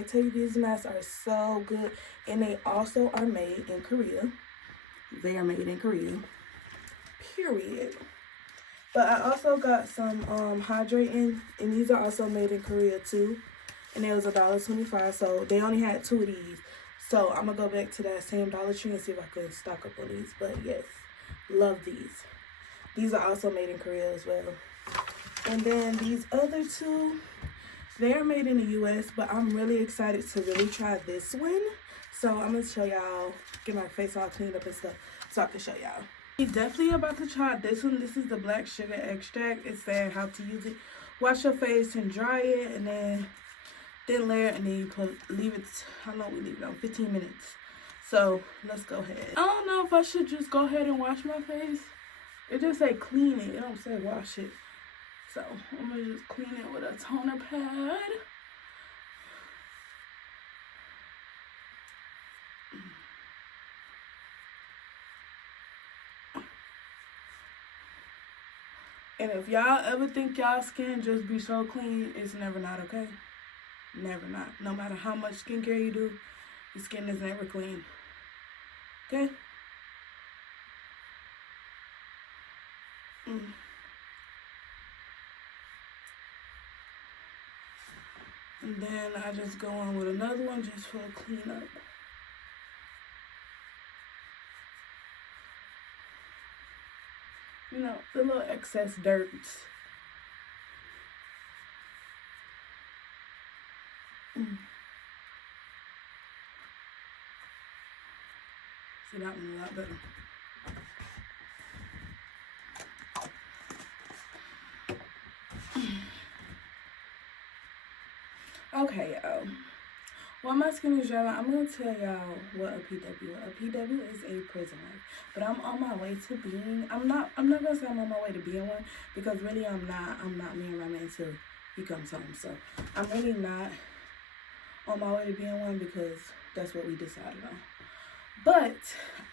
I tell you, these masks are so good, and they also are made in Korea. They are made in Korea. Period. But I also got some hydrating, and these are also made in Korea too. And it was $1.25, so they only had 2 of these. So I'm gonna go back to that same Dollar Tree and see if I could stock up on these. But yes, love these. These are also made in Korea as well. And then these other two, they're made in the US, but I'm really excited to really try this one. So I'm gonna show y'all, get my face all cleaned up and stuff so I can show y'all. We're definitely about to try this one. This is the black sugar extract. It's saying how to use it. Wash your face and dry it, and then thin layer, and then you leave it, how long we leave it on? 15 minutes. So let's go ahead. I don't know if I should just go ahead and wash my face. It just say clean it. It don't say wash it. So I'm gonna just clean it with a toner pad. And if y'all ever think y'all skin just be so clean, it's never not, okay? Never not. No matter how much skincare you do, your skin is never clean. Okay? And then I just go on with another one just for a cleanup. You know, the little excess dirt. See, that one a lot better. Okay, y'all. While my skin is dry, I'm gonna tell y'all what a PW. A PW is a prison life, but I'm on my way to being. I'm not gonna say I'm on my way to being one, because really I'm not. I'm not me and my man until he comes home. So I'm really not on my way to being one, because that's what we decided on. But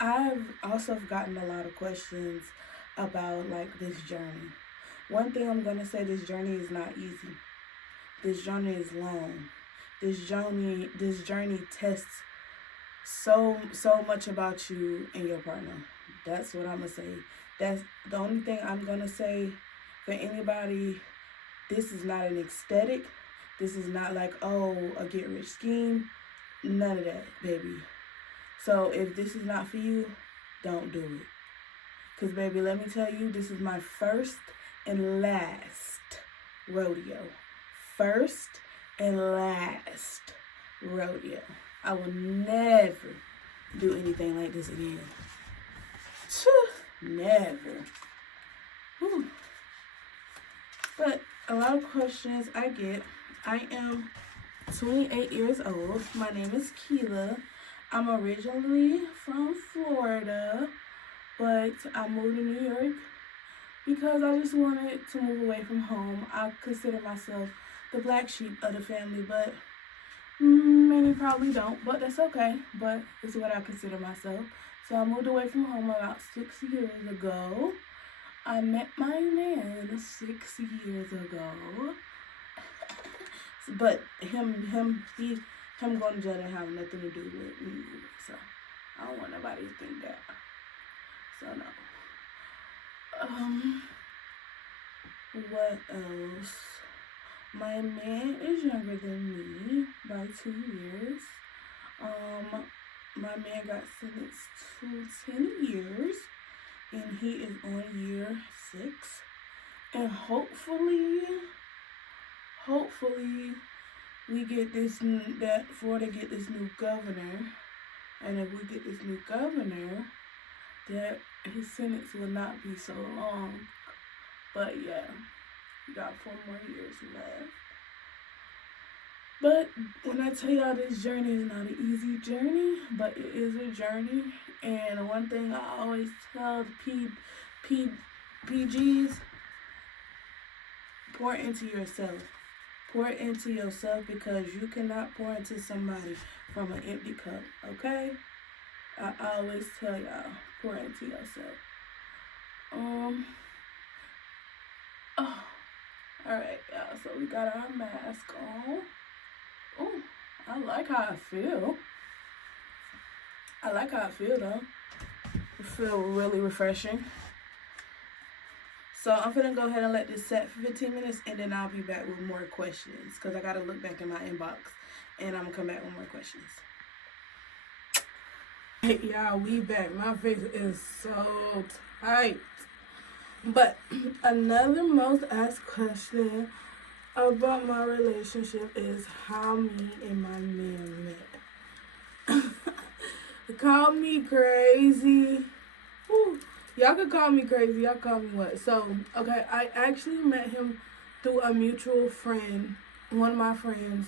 I've also gotten a lot of questions about like this journey. One thing I'm gonna say: this journey is not easy. This journey is long. This journey tests so much about you and your partner. That's what I'm gonna say. That's the only thing I'm gonna say for anybody. This is not an aesthetic. This is not like, oh, a get rich scheme. None of that, baby. So if this is not for you, don't do it. Because baby, let me tell you, this is my first and last rodeo. First and last rodeo. I will never do anything like this again. Never. Whew. But a lot of questions I get. I am 28 years old. My name is Keela. I'm originally from Florida, but I moved to New York because I just wanted to move away from home. I consider myself the black sheep of the family, but many probably don't, but that's okay. But it's what I consider myself. So I moved away from home about 6 years ago. I met my man 6 years ago. But him going to jail didn't have nothing to do with me. So I don't want nobody to think that. So no. What else? My man is younger than me by 2 years. My man got sentenced to 10 years, and he is on year 6. And hopefully, we get Florida get this new governor, and if we get this new governor, that his sentence will not be so long. But yeah, we got 4 more years left. But when I tell y'all, this journey is not an easy journey, but it is a journey. And one thing I always tell the PGs, pour into yourself. Pour into yourself, because you cannot pour into somebody from an empty cup, okay? I always tell y'all, pour into yourself. Alright, y'all, so we got our mask on. Oh, I like how I feel. I like how I feel though. I feel really refreshing. So I'm gonna go ahead and let this set for 15 minutes, and then I'll be back with more questions because I gotta look back in my inbox, and I'm gonna come back with more questions. Hey, y'all, we back. My face is so tight. But another most asked question about my relationship is how me and my man met. Call me crazy. Whew. Y'all could call me crazy. Y'all call me what? So, okay, I actually met him through a mutual friend, one of my friends.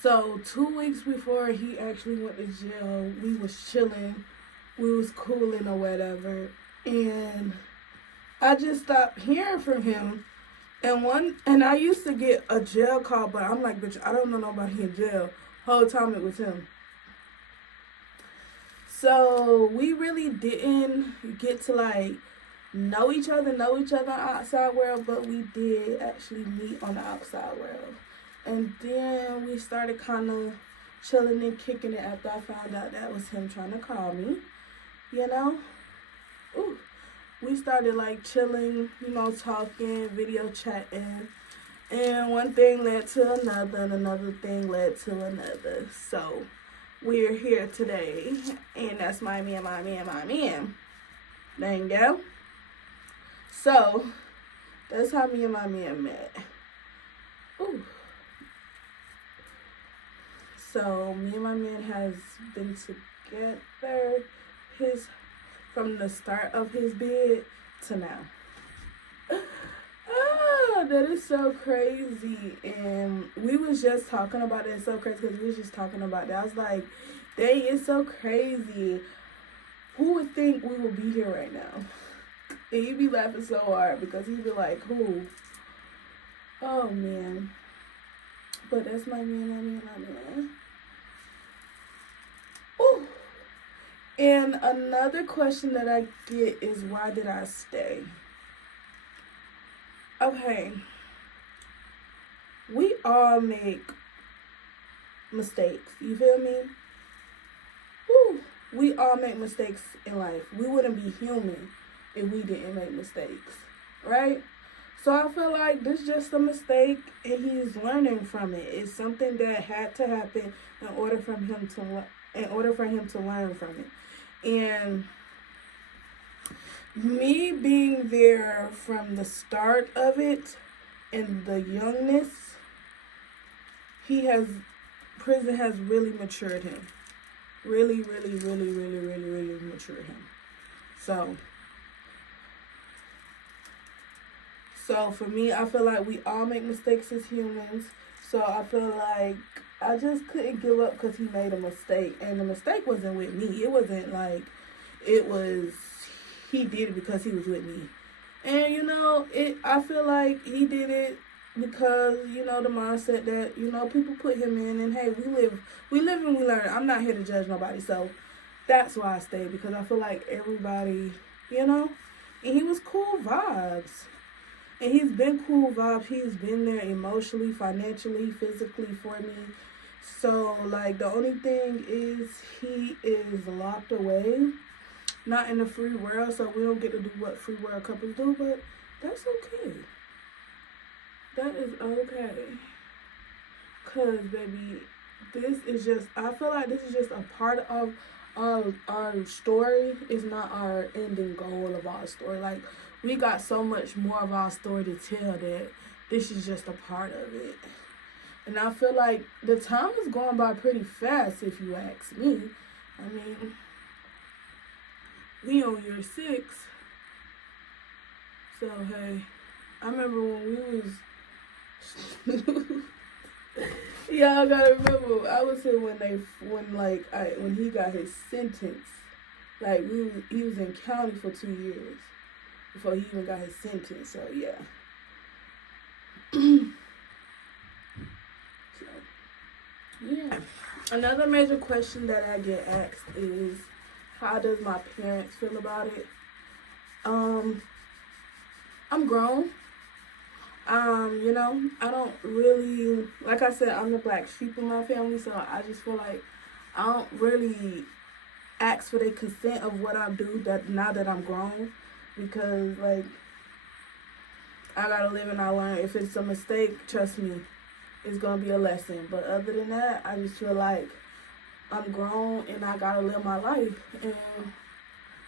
So 2 weeks before he actually went to jail, we was chilling, we was cooling or whatever, and I just stopped hearing from him. And I used to get a jail call, but I'm like, bitch, I don't know nobody in jail. Whole time it was him. So we really didn't get to like know each other outside world, but we did actually meet on the outside world. And then we started kind of chilling and kicking it after I found out that was him trying to call me, you know? Ooh. We started like chilling, you know, talking, video chatting. And one thing led to another, and another thing led to another. So we're here today, and that's my man. There you go. So that's how me and my man met. Ooh. So me and my man has been together from the start of his bid to now. Oh, that is so crazy. And we was just talking about that. It's so crazy because we was just talking about that. I was like, dang, it's so crazy. Who would think we would be here right now? And he'd be laughing so hard because he'd be like, who? Oh, man. But that's my man. Ooh. And another question that I get is, why did I stay? Okay. We all make mistakes. You feel me? Woo. We all make mistakes in life. We wouldn't be human if we didn't make mistakes. Right? So I feel like this is just a mistake and he's learning from it. It's something that had to happen in order for him to learn from it. And me being there from the start of it and the youngness, prison has really matured him. Really matured him. So for me, I feel like we all make mistakes as humans. So I feel like I just couldn't give up because he made a mistake. And the mistake wasn't with me. It wasn't like he did it because he was with me. And, you know, I feel like he did it because, you know, the mindset that, you know, people put him in. And, hey, we live and we learn. I'm not here to judge nobody. So that's why I stayed, because I feel like everybody, you know, and he was cool vibes. And he's been cool vibes. He's been there emotionally, financially, physically for me. So, like, the only thing is he is locked away. Not in the free world, so we don't get to do what free world couples do, but that's okay. That is okay. Because, baby, I feel like this is just a part of our story. It's not our ending goal of our story. Like, we got so much more of our story to tell that this is just a part of it. And I feel like the time is going by pretty fast, if you ask me. I mean, we on year 6. So, hey, I remember when we was... Y'all gotta remember, I would say when he got his sentence, like, he was in county for 2 years before he even got his sentence. So, yeah. Yeah. Another major question that I get asked is, how does my parents feel about it? I'm grown. You know, I don't really, like I said, I'm the black sheep in my family, so I just feel like I don't really ask for their consent of what I do that now that I'm grown, because like I gotta live and I learn. If it's a mistake, trust me, it's gonna be a lesson. But other than that, I just feel like I'm grown and I gotta live my life, and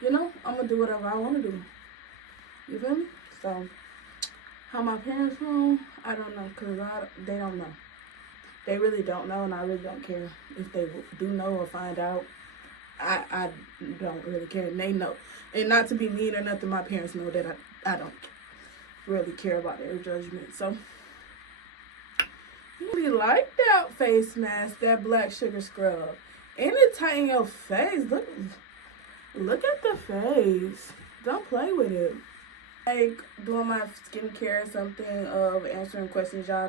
you know, I'm gonna do whatever I want to do. You feel me? So how my parents know, I don't know, cause they don't know. They really don't know, and I really don't care if they do know or find out. I don't really care. And they know. And not to be mean or nothing, my parents know that I don't really care about their judgment. So, you really like that face mask, that black sugar scrub. And it tighten your face. Look at the face. Don't play with it. Like doing my skincare, something of answering questions y'all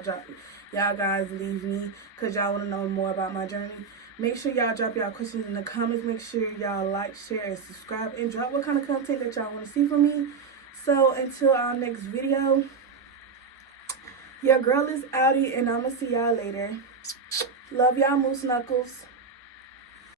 guys leave me, because y'all want to know more about my journey. Make sure y'all drop y'all questions in the comments. Make sure y'all like, share, and subscribe, and drop what kind of content that y'all want to see from me. So until our next video, your girl is outie, and I'ma see y'all later. Love y'all, moose knuckles.